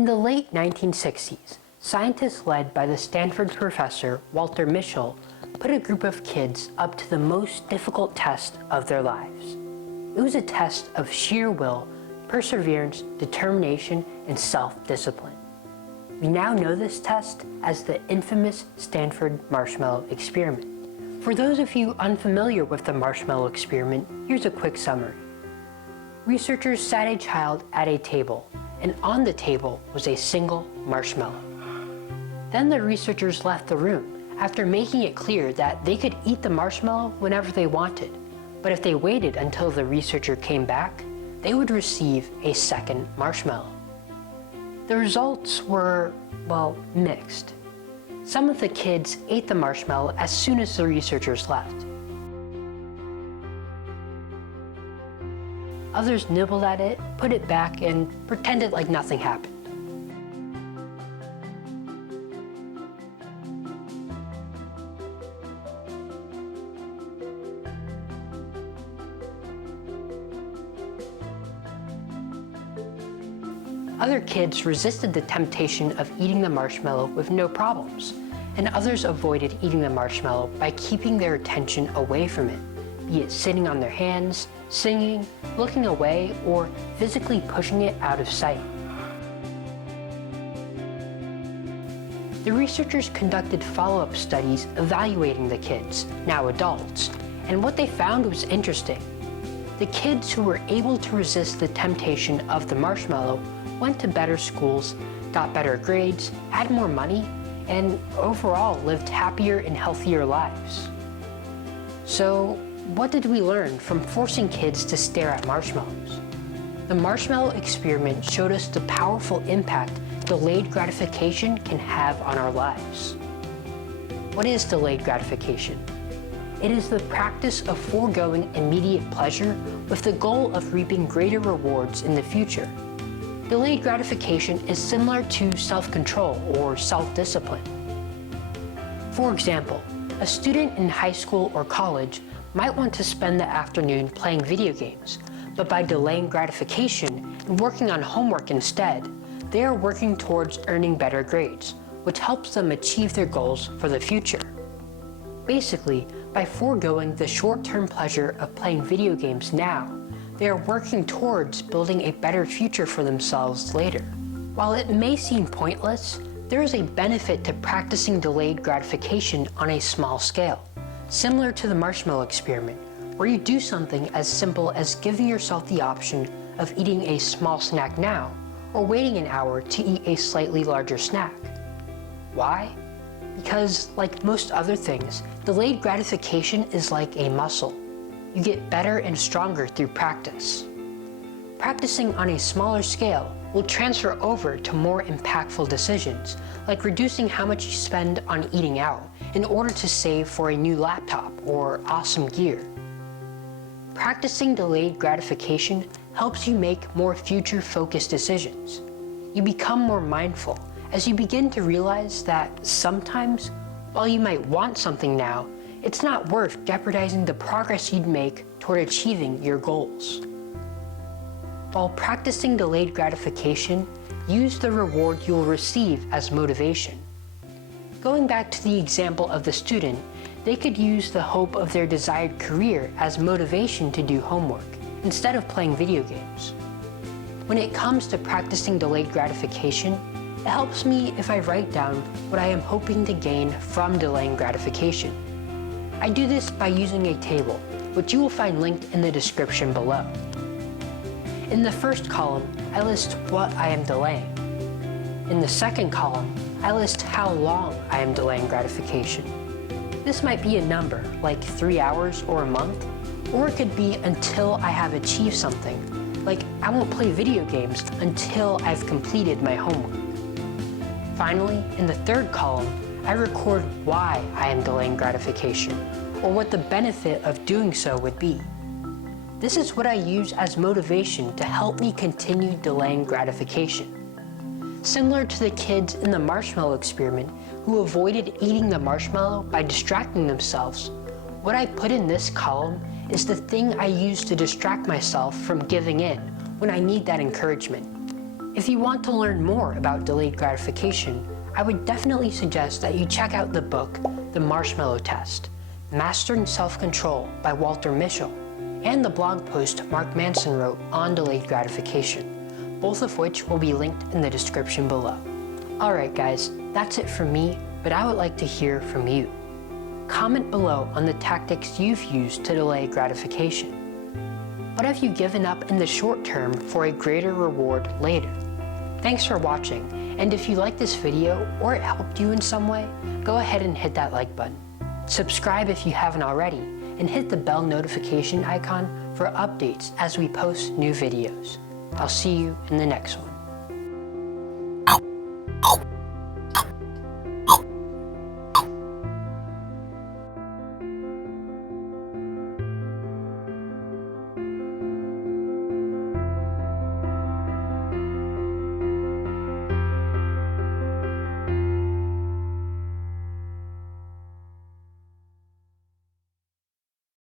In the late 1960s, scientists led by the Stanford professor Walter Mischel put a group of kids up to the most difficult test of their lives. It was a test of sheer will, perseverance, determination, and self-discipline. We now know this test as the infamous Stanford Marshmallow experiment. For those of you unfamiliar with the Marshmallow experiment, here's a quick summary. Researchers sat a child at a table, and on the table was a single marshmallow. Then the researchers left the room after making it clear that they could eat the marshmallow whenever they wanted, but if they waited until the researcher came back, they would receive a second marshmallow. The results were, well, mixed. Some of the kids ate the marshmallow as soon as the researchers left. Others nibbled at it, put it back, and pretended like nothing happened. Other kids resisted the temptation of eating the marshmallow with no problems, and others avoided eating the marshmallow by keeping their attention away from it, be it sitting on their hands, singing, looking away, or physically pushing it out of sight. The researchers conducted follow-up studies evaluating the kids, now adults, and what they found was interesting. The kids who were able to resist the temptation of the marshmallow went to better schools, got better grades, had more money, and overall lived happier and healthier lives. So, what did we learn from forcing kids to stare at marshmallows? The marshmallow experiment showed us the powerful impact delayed gratification can have on our lives. What is delayed gratification? It is the practice of foregoing immediate pleasure with the goal of reaping greater rewards in the future. Delayed gratification is similar to self-control or self-discipline. For example, a student in high school or college might want to spend the afternoon playing video games, but by delaying gratification and working on homework instead, they are working towards earning better grades, which helps them achieve their goals for the future. Basically, by foregoing the short-term pleasure of playing video games now, they are working towards building a better future for themselves later. While it may seem pointless, there is a benefit to practicing delayed gratification on a small scale, similar to the marshmallow experiment, where you do something as simple as giving yourself the option of eating a small snack now or waiting an hour to eat a slightly larger snack. Why? Because, like most other things, delayed gratification is like a muscle. You get better and stronger through practice. Practicing on a smaller scale will transfer over to more impactful decisions, like reducing how much you spend on eating out in order to save for a new laptop or awesome gear. Practicing delayed gratification helps you make more future-focused decisions. You become more mindful as you begin to realize that sometimes, while you might want something now, it's not worth jeopardizing the progress you'd make toward achieving your goals. While practicing delayed gratification, use the reward you will receive as motivation. Going back to the example of the student, they could use the hope of their desired career as motivation to do homework, instead of playing video games. When it comes to practicing delayed gratification, it helps me if I write down what I am hoping to gain from delaying gratification. I do this by using a table, which you will find linked in the description below. In the first column, I list what I am delaying. In the second column, I list how long I am delaying gratification. This might be a number, like 3 hours or a month, or it could be until I have achieved something, like I won't play video games until I've completed my homework. Finally, in the third column, I record why I am delaying gratification, or what the benefit of doing so would be. This is what I use as motivation to help me continue delaying gratification. Similar to the kids in the marshmallow experiment who avoided eating the marshmallow by distracting themselves, what I put in this column is the thing I use to distract myself from giving in when I need that encouragement. If you want to learn more about delayed gratification, I would definitely suggest that you check out the book, The Marshmallow Test, Mastering Self-Control by Walter Mischel, and the blog post Mark Manson wrote on delayed gratification, both of which will be linked in the description below. Alright guys, that's it from me, but I would like to hear from you. Comment below on the tactics you've used to delay gratification. What have you given up in the short term for a greater reward later? Thanks for watching, and if you liked this video or it helped you in some way, go ahead and hit that like button. Subscribe if you haven't already, and hit the bell notification icon for updates as we post new videos. I'll see you in the next one.